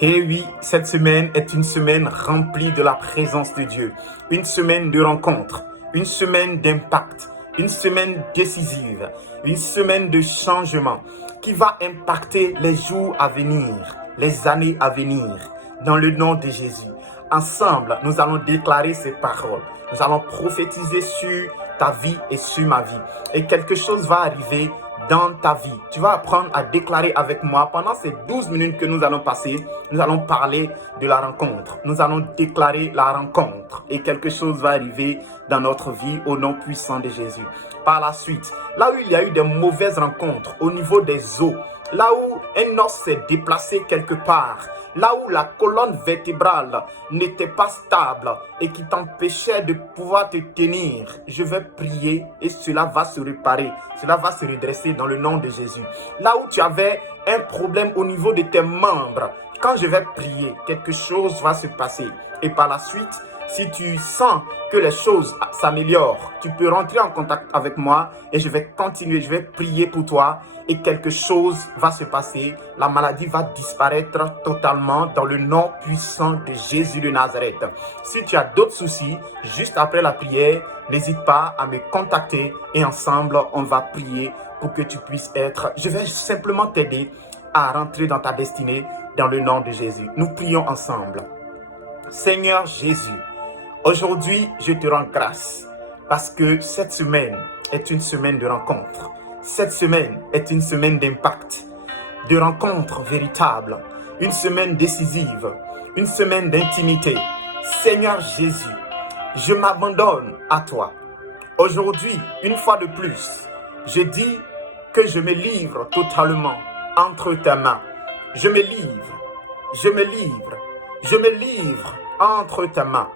Et oui, cette semaine est une semaine remplie de la présence de Dieu. Une semaine de rencontres, une semaine d'impact, une semaine décisive, une semaine de changement qui va impacter les jours à venir, les années à venir, dans le nom de Jésus. Ensemble, nous allons déclarer ces paroles. Nous allons prophétiser sur ta vie et sur ma vie. Et quelque chose va arriver dans ta vie. Tu vas apprendre à déclarer avec moi pendant ces 12 minutes que nous allons passer. Nous allons parler de la rencontre. Nous allons déclarer la rencontre. Et quelque chose va arriver dans notre vie au nom puissant de Jésus. Par la suite, là où il y a eu de mauvaises rencontres au niveau des os, là où un os s'est déplacé quelque part, là où la colonne vertébrale n'était pas stable et qui t'empêchait de pouvoir te tenir, je vais prier et cela va se réparer, cela va se redresser dans le nom de Jésus. Là où tu avais un problème au niveau de tes membres, quand je vais prier, quelque chose va se passer. Et par la suite, si tu sens que les choses s'améliorent, tu peux rentrer en contact avec moi et je vais continuer, je vais prier pour toi et quelque chose va se passer. La maladie va disparaître totalement dans le nom puissant de Jésus de Nazareth. Si tu as d'autres soucis, juste après la prière, n'hésite pas à me contacter et ensemble, on va prier pour que tu puisses être. Je vais simplement t'aider à rentrer dans ta destinée dans le nom de Jésus. Nous prions ensemble. Seigneur Jésus, aujourd'hui, je te rends grâce parce que cette semaine est une semaine de rencontre. Cette semaine est une semaine d'impact, de rencontre véritable, une semaine décisive, une semaine d'intimité. Seigneur Jésus, je m'abandonne à toi. Aujourd'hui, une fois de plus, je dis que je me livre totalement entre tes mains. Je me livre, je me livre, je me livre entre tes mains.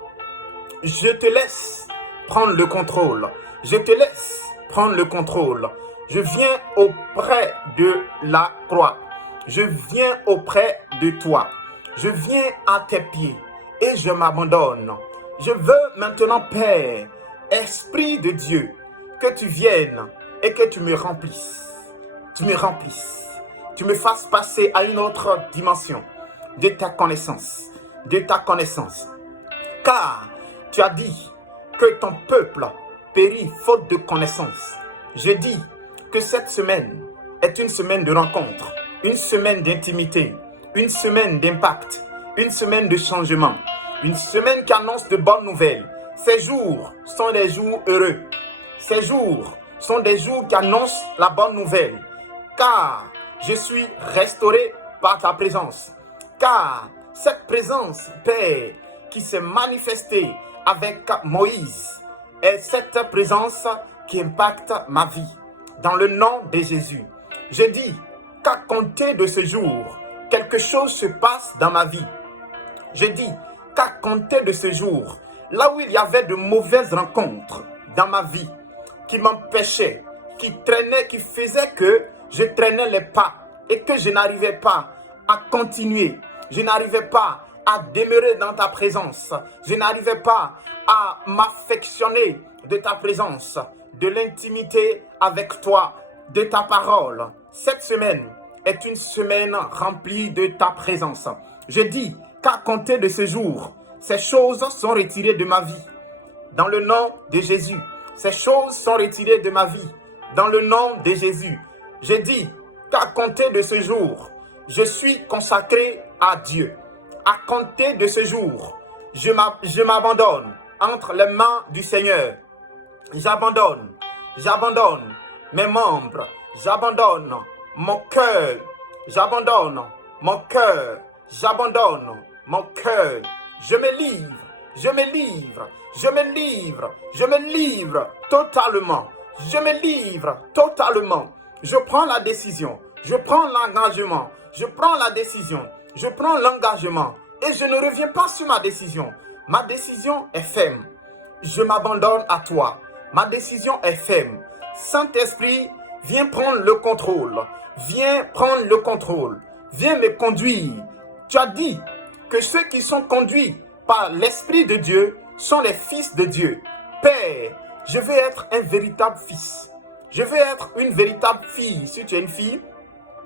Je te laisse prendre le contrôle. Je te laisse prendre le contrôle. Je viens auprès de la croix. Je viens auprès de toi. Je viens à tes pieds et je m'abandonne. Je veux maintenant, Père, Esprit de Dieu, que tu viennes et que tu me remplisses. Tu me remplisses. Tu me fasses passer à une autre dimension de ta connaissance. De ta connaissance. Car tu as dit que ton peuple périt faute de connaissance. Je dis que cette semaine est une semaine de rencontre, une semaine d'intimité, une semaine d'impact, une semaine de changement, une semaine qui annonce de bonnes nouvelles. Ces jours sont des jours heureux. Ces jours sont des jours qui annoncent la bonne nouvelle. Car je suis restauré par ta présence. Car cette présence, Père, qui s'est manifestée avec Moïse, est cette présence qui impacte ma vie. Dans le nom de Jésus, je dis qu'à compter de ce jour, quelque chose se passe dans ma vie. Je dis qu'à compter de ce jour, là où il y avait de mauvaises rencontres dans ma vie, qui m'empêchaient, qui traînaient, qui faisaient que je traînais les pas et que je n'arrivais pas à continuer, je n'arrivais pas à demeurer dans ta présence, je n'arrivais pas à m'affectionner de ta présence, de l'intimité avec toi, de ta parole. Cette semaine est une semaine remplie de ta présence. Je dis qu'à compter de ce jour, ces choses sont retirées de ma vie. Dans le nom de Jésus, ces choses sont retirées de ma vie. Dans le nom de Jésus, je dis qu'à compter de ce jour, je suis consacré à Dieu. À compter de ce jour, je m'abandonne entre les mains du Seigneur. J'abandonne mes membres, j'abandonne mon cœur, j'abandonne mon cœur, j'abandonne mon cœur. Je me livre, je me livre, je me livre, je me livre totalement. Je me livre totalement. Je prends la décision, je prends l'engagement, je prends la décision, je prends l'engagement et je ne reviens pas sur ma décision. Ma décision est ferme. Je m'abandonne à toi. Ma décision est ferme. Saint-Esprit, viens prendre le contrôle. Viens prendre le contrôle. Viens me conduire. Tu as dit que ceux qui sont conduits par l'Esprit de Dieu sont les fils de Dieu. Père, je veux être un véritable fils. Je veux être une véritable fille. Si tu es une fille,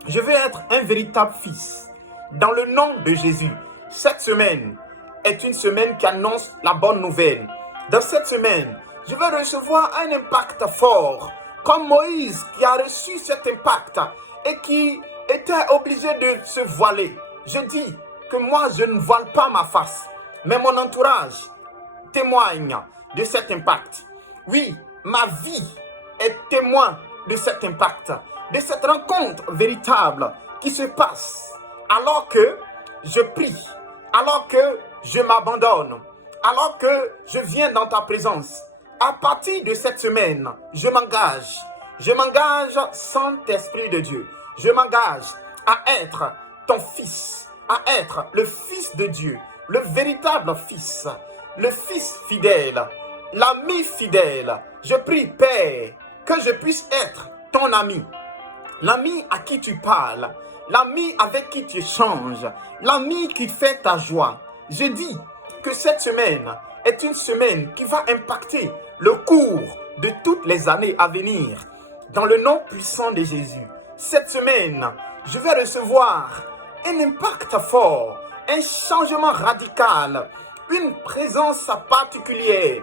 je veux être un véritable fils. dans le nom de Jésus. Cette semaine est une semaine qui annonce la bonne nouvelle. Dans cette semaine, je vais recevoir un impact fort, comme Moïse qui a reçu cet impact et qui était obligé de se voiler. Je dis que moi, je ne voile pas ma face, mais mon entourage témoigne de cet impact. Oui, ma vie est témoin de cet impact, de cette rencontre véritable qui se passe alors que je prie, alors que je m'abandonne, alors que je viens dans ta présence. À partir de cette semaine, je m'engage, Saint-Esprit de Dieu, je m'engage à être ton fils, à être le fils de Dieu, le véritable fils, le fils fidèle, l'ami fidèle. Je prie, Père, que je puisse être ton ami, l'ami à qui tu parles, l'ami avec qui tu échanges, l'ami qui fait ta joie. Je dis que cette semaine est une semaine qui va impacter le cours de toutes les années à venir. Dans le nom puissant de Jésus, cette semaine, je vais recevoir un impact fort, un changement radical, une présence particulière,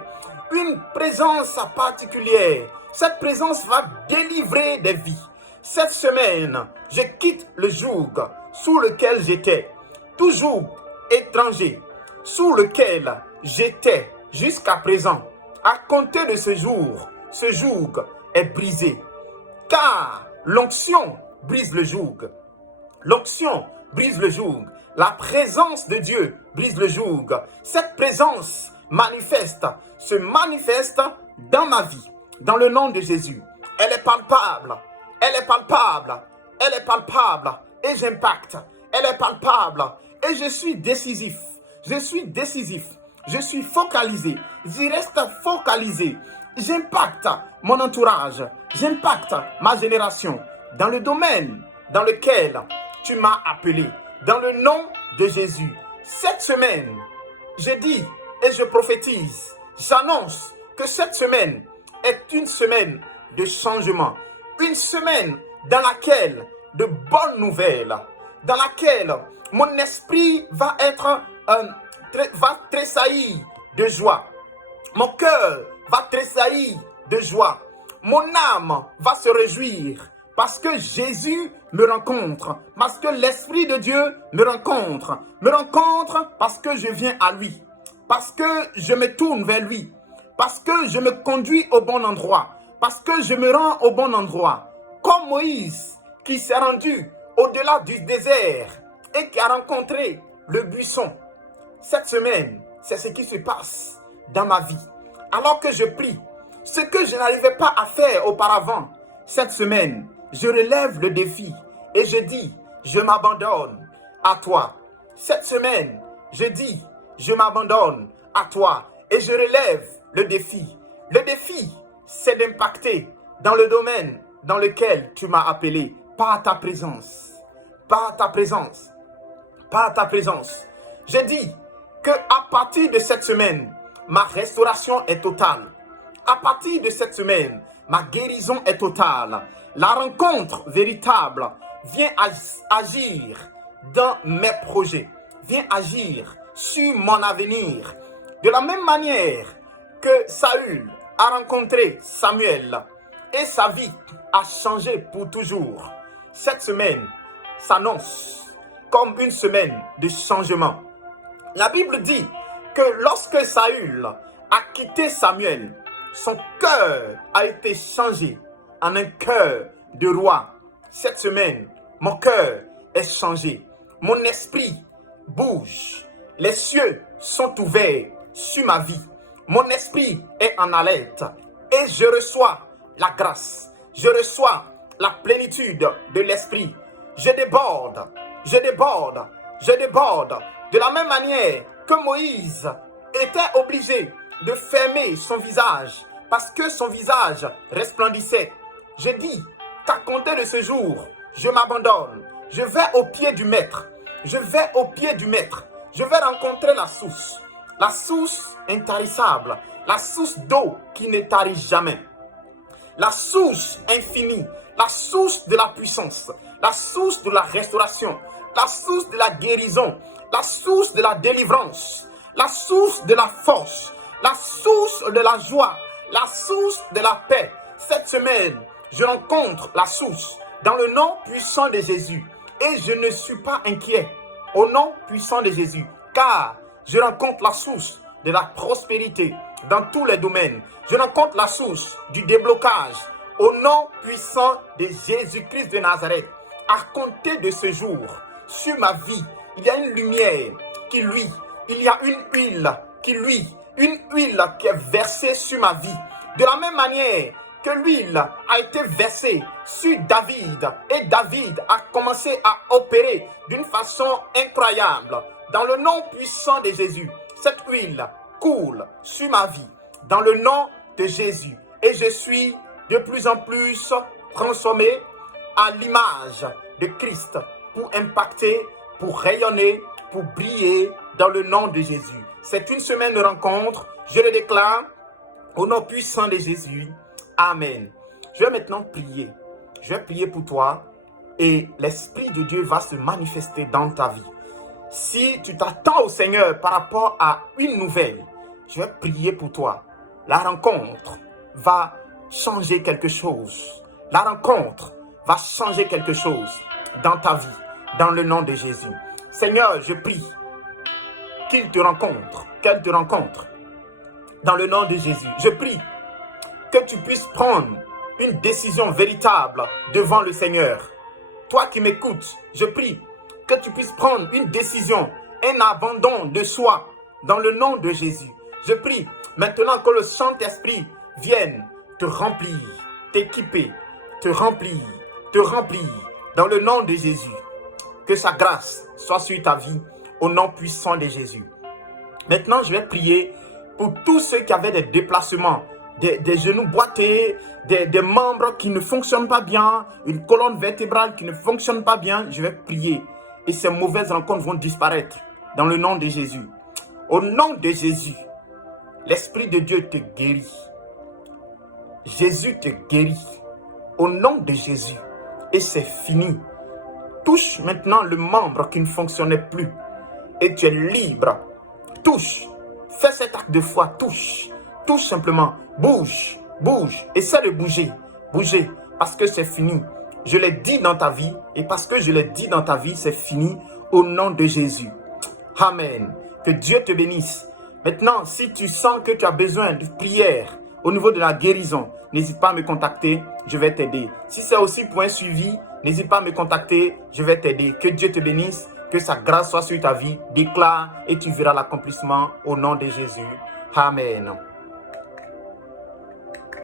Cette présence va délivrer des vies. Cette semaine, je quitte le joug sous lequel j'étais, toujours étranger, sous lequel j'étais jusqu'à présent. À compter de ce joug est brisé, car l'onction brise le joug. L'onction brise le joug. La présence de Dieu brise le joug. Cette présence se manifeste dans ma vie, dans le nom de Jésus. Elle est palpable, et j'impacte. Elle est palpable et je suis décisif. Je suis focalisé. J'y reste focalisé. J'impacte mon entourage. J'impacte ma génération dans le domaine dans lequel tu m'as appelé. Dans le nom de Jésus. Cette semaine, je dis et je prophétise. J'annonce que cette semaine est une semaine de changement. Une semaine dans laquelle de bonnes nouvelles, dans laquelle mon esprit va tressaillir de joie. Mon cœur va tressaillir de joie. Mon âme va se réjouir parce que Jésus me rencontre, parce que l'Esprit de Dieu me rencontre parce que je viens à lui, parce que je me tourne vers lui, parce que je me conduis au bon endroit, parce que je me rends au bon endroit. Comme Moïse qui s'est rendu au-delà du désert et qui a rencontré le buisson. Cette semaine, c'est ce qui se passe dans ma vie. Alors que je prie, ce que je n'arrivais pas à faire auparavant, cette semaine, je relève le défi et je dis, je m'abandonne à toi. Cette semaine, je dis, je m'abandonne à toi et je relève le défi. Le défi, c'est d'impacter dans le domaine dans lequel tu m'as appelé, par ta présence. Je dis que à partir de cette semaine, ma restauration est totale. À partir de cette semaine, ma guérison est totale. La rencontre véritable vient agir dans mes projets, vient agir sur mon avenir. De la même manière que Saül a rencontré Samuel et sa vie a changé pour toujours. Cette semaine s'annonce comme une semaine de changement. La Bible dit que lorsque Saül a quitté Samuel, son cœur a été changé en un cœur de roi. Cette semaine, mon cœur est changé. Mon esprit bouge. Les cieux sont ouverts sur ma vie. Mon esprit est en alerte et je reçois la grâce. Je reçois la plénitude de l'esprit. Je déborde. De la même manière que Moïse était obligé de fermer son visage parce que son visage resplendissait. Je dis qu'à compter de ce jour, je m'abandonne. Je vais au pied du Maître. Je vais rencontrer la source intarissable, la source d'eau qui ne tarit jamais, la source infinie, la source de la puissance, la source de la restauration, la source de la guérison, la source de la délivrance, la source de la force, la source de la joie, la source de la paix. Cette semaine, je rencontre la source dans le nom puissant de Jésus et je ne suis pas inquiet au nom puissant de Jésus, car je rencontre la source de la prospérité dans tous les domaines. Je rencontre la source du déblocage au nom puissant de Jésus-Christ de Nazareth. À compter de ce jour, sur ma vie, il y a une lumière qui luit, il y a une huile qui luit, une huile qui est versée sur ma vie. De la même manière que l'huile a été versée sur David et David a commencé à opérer d'une façon incroyable. Dans le nom puissant de Jésus, cette huile coule sur ma vie dans le nom de Jésus et je suis de plus en plus transformé à l'image de Christ pour impacter, pour rayonner, pour briller dans le nom de Jésus. C'est une semaine de rencontre, je le déclare au nom puissant de Jésus. Amen. Je vais maintenant prier. Je vais prier pour toi et l'Esprit de Dieu va se manifester dans ta vie. Si tu t'attends au Seigneur par rapport à une nouvelle, je vais prier pour toi. La rencontre va changer quelque chose. La rencontre va changer quelque chose dans ta vie, dans le nom de Jésus. Seigneur, je prie qu'il te rencontre, qu'elle te rencontre dans le nom de Jésus. Je prie que tu puisses prendre une décision véritable devant le Seigneur. Toi qui m'écoutes, je prie que tu puisses prendre une décision, un abandon de soi dans le nom de Jésus. Je prie maintenant que le Saint-Esprit vienne te remplir, t'équiper, te remplir dans le nom de Jésus. Que sa grâce soit sur ta vie au nom puissant de Jésus. Maintenant, je vais prier pour tous ceux qui avaient des déplacements, des genoux boités, des membres qui ne fonctionnent pas bien, une colonne vertébrale qui ne fonctionne pas bien. Je vais prier et ces mauvaises rencontres vont disparaître dans le nom de Jésus. Au nom de Jésus, l'Esprit de Dieu te guérit. Jésus te guérit. Au nom de Jésus. Et c'est fini. Touche maintenant le membre qui ne fonctionnait plus. Et tu es libre. Touche. Fais cet acte de foi. Touche. Touche simplement. Bouge. Bouge. Essaie de bouger. Bouger. Parce que c'est fini. Je l'ai dit dans ta vie. Et parce que je l'ai dit dans ta vie, c'est fini. Au nom de Jésus. Amen. Que Dieu te bénisse. Maintenant, si tu sens que tu as besoin de prière au niveau de la guérison, n'hésite pas à me contacter, je vais t'aider. Si c'est aussi pour un suivi, n'hésite pas à me contacter, je vais t'aider. Que Dieu te bénisse, que sa grâce soit sur ta vie. Déclare et tu verras l'accomplissement au nom de Jésus. Amen.